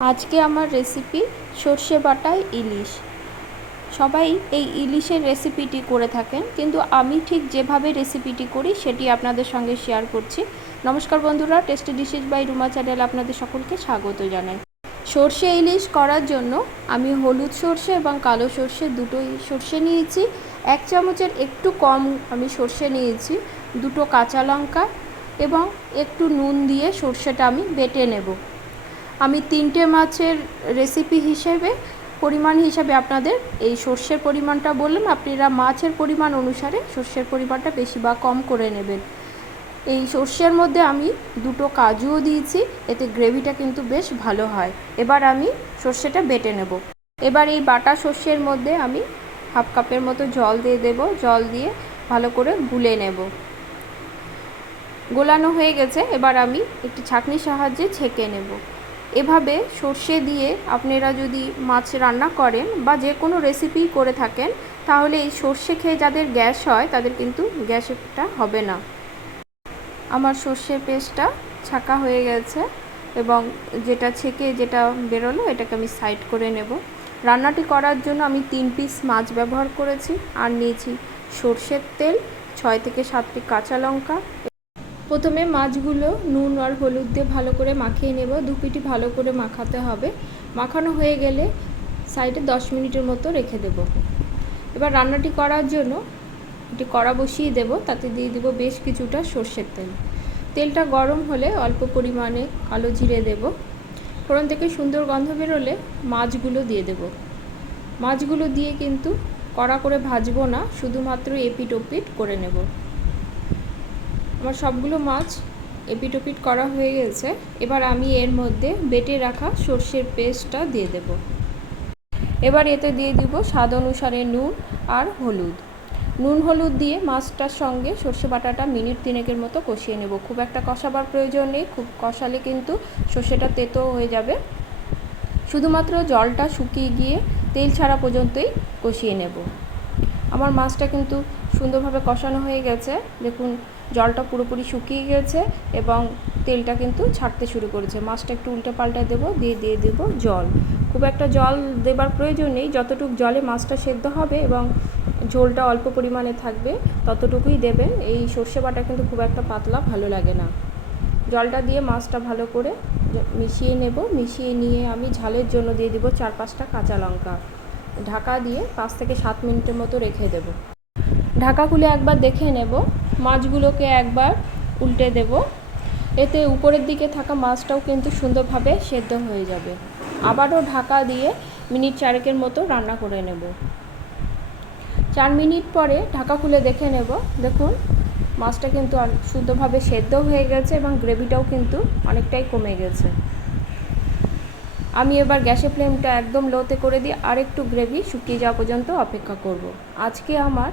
আজকে আমার রেসিপি সর্ষে বাটায় ইলিশ। সবাই এই ইলিশের রেসিপিটি করে থাকেন, কিন্তু আমি ঠিক যেভাবে রেসিপিটি করি সেটি আপনাদের সঙ্গে শেয়ার করছি। নমস্কার বন্ধুরা, tasty dishes by Ruma channel আপনাদের সকলকে স্বাগত জানাই। সর্ষে ইলিশ করার জন্য আমি হলুদ সর্ষে এবং কালো সর্ষে দুটোই সর্ষে নিয়েছি। 1 চামচের একটু কম আমি সর্ষে নিয়েছি, 2টো কাঁচা লঙ্কা এবং একটু নুন দিয়ে সর্ষেটা আমি বেটে নেব। আমি 3টে মাছের রেসিপি পরিমাণ হিসাবে আপনাদের এই সর্ষের পরিমাণটা বললাম। আপনারা মাছের পরিমাণ অনুসারে সর্ষের পরিমাণটা বেশি বা কম করে নেবেন। এই সর্ষের মধ্যে আমি 2টো কাজুও দিয়েছি, এতে গ্রেভিটা কিন্তু বেশ ভালো হয়। এবার আমি সর্ষেটা বেটে নেব। এবার এই বাটা সর্ষের মধ্যে আমি 1/2 কাপের মতো জল দিয়ে দেব। জল দিয়ে ভালো করে গুলে নেব। গোলানো হয়ে গেছে, এবার আমি একটি ছাঁকনির সাহায্যে ছেঁকে নেব। এভাবে সর্ষে দিয়ে আপনারা যদি মাছ রান্না করেন বা যে কোনো রেসিপি করে থাকেন, তাহলে এই সর্ষে খেয়ে যাদের গ্যাস হয় তাদের কিন্তু গ্যাসটা হবে না। আমার সর্ষের পেস্টটা ছাঁকা হয়ে গেছে এবং যেটা বেরোলো এটাকে আমি সাইড করে নেব। রান্নাটি করার জন্য আমি 3 পিস মাছ ব্যবহার করেছি আর নিয়েছি সর্ষের তেল, 6 থেকে 7টি কাঁচা লঙ্কা। প্রথমে মাছগুলো নুন আর হলুদ দিয়ে ভালো করে মাখিয়ে নেব। 2 পিটি ভালো করে মাখাতে হবে। মাখানো হয়ে গেলে সাইডে 10 মিনিটের মতো রেখে দেব। এবার রান্নাটি করার জন্য একটি কড়া বসিয়ে দেব, তাতে দিয়ে দেব বেশ কিছুটা সর্ষের তেল। তেলটা গরম হলে অল্প পরিমাণে কালো জিরে দেব। ফোড়ন থেকে সুন্দর গন্ধ বেরোলে মাছগুলো দিয়ে দেব। মাছগুলো দিয়ে কিন্তু কড়া করে ভাজবো না, শুধুমাত্র এপিট ওপিট করে নেব। আমার সবগুলো মাছ এপিট ওপিট করা হয়ে গেছে। এবার আমি এর মধ্যে বেটে রাখা সর্ষের পেস্টটা দিয়ে দেব। এবার এতে দিয়ে দিব স্বাদ অনুসারে নুন আর হলুদ। নুন হলুদ দিয়ে মাছটার সঙ্গে সর্ষে বাটাটা মিনিট 3 মতো কষিয়ে নেব। খুব একটা কষাবার প্রয়োজন নেই, খুব কষালে কিন্তু সর্ষেটা তেতো হয়ে যাবে। শুধুমাত্র জলটা শুকিয়ে গিয়ে তেল ছাড়া পর্যন্তই কষিয়ে নেব। আমার মাছটা কিন্তু সুন্দরভাবে কষানো হয়ে গেছে। দেখুন, জলটা পুরোপুরি শুকিয়ে গেছে এবং তেলটা কিন্তু ছাড়তে শুরু করেছে। মাছটা একটু উল্টে পাল্টে দেবো, দিয়ে দেব জল। খুব একটা জল দেবার প্রয়োজন নেই, যতটুকু জলে মাছটা সেদ্ধ হবে এবং ঝোলটা অল্প পরিমাণে থাকবে ততটুকুই দেবেন। এই সর্ষে বাটা কিন্তু খুব একটা পাতলা ভালো লাগে না। জলটা দিয়ে মাছটা ভালো করে মিশিয়ে নেব। মিশিয়ে নিয়ে আমি ঝালের জন্য দিয়ে দেব 4-5টা কাঁচা লঙ্কা। ঢাকা দিয়ে 5 থেকে 7 মিনিটের মতো রেখে দেব। ঢাকা খুলে একবার দেখে নেব। মাছগুলোকে একবার উল্টে দেব। এতে উপরের দিকে থাকা মাছটাও কিন্তু সুন্দরভাবে সেদ্ধ হয়ে যাবে। আবারও ঢাকা দিয়ে মিনিট 4 মতো রান্না করে নেব। 4 মিনিট পরে ঢাকা খুলে দেখে নেব। দেখুন, মাছটা কিন্তু শুদ্ধভাবে সেদ্ধ হয়ে গেছে এবং গ্রেভিটাও কিন্তু অনেকটাই কমে গেছে। আমি এবার গ্যাসের ফ্লেমটা একদম লোতে করে দিয়ে আরেকটু গ্রেভি শুকিয়ে যাওয়া পর্যন্ত অপেক্ষা করব। আজকে আমার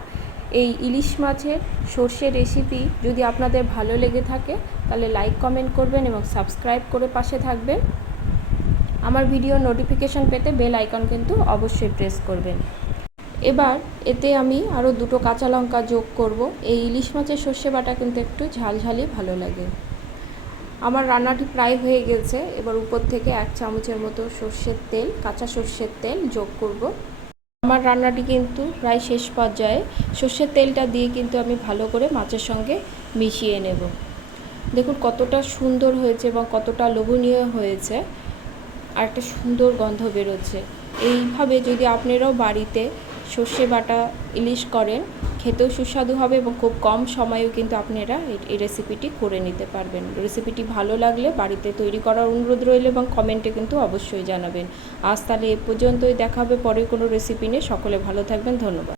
এই ইলিশ মাছের সর্ষে রেসিপি যদি আপনাদের ভালো লেগে থাকে তাহলে লাইক কমেন্ট করবেন এবং সাবস্ক্রাইব করে পাশে থাকবেন। আমার ভিডিও নোটিফিকেশন পেতে বেল আইকন কিন্তু অবশ্যই প্রেস করবেন। এবার এতে আমি আরও 2টো কাঁচা লঙ্কা যোগ করব। এই ইলিশ মাছের সর্ষে বাটা কিন্তু একটু ঝালঝালি ভালো লাগে। আমার রান্নাটি প্রায় হয়ে গেছে। এবার উপর থেকে 1 চামচের মতো কাঁচা সর্ষের তেল যোগ করব। আমার রান্নাটি কিন্তু প্রায় শেষ পর্যায়ে। সর্ষের তেলটা দিয়ে কিন্তু আমি ভালো করে মাছের সঙ্গে মিশিয়ে নেব। দেখুন কতটা সুন্দর হয়েছে এবং কতটা লোভনীয় হয়েছে, আর একটা সুন্দর গন্ধ বেরোচ্ছে। এইভাবে যদি আপনারাও বাড়িতে সর্ষে বাটা ইলিশ করেন, খেতেও সুস্বাদু হবে এবং খুব কম সময়েও কিন্তু আপনারা এই রেসিপিটি করে নিতে পারবেন। রেসিপিটি ভালো লাগলে বাড়িতে তৈরি করার অনুরোধ রইল এবং কমেন্টে কিন্তু অবশ্যই জানাবেন। আজ তাহলে এ পর্যন্তই, দেখা হবে পরে কোনো রেসিপি নিয়ে। সকলে ভালো থাকবেন, ধন্যবাদ।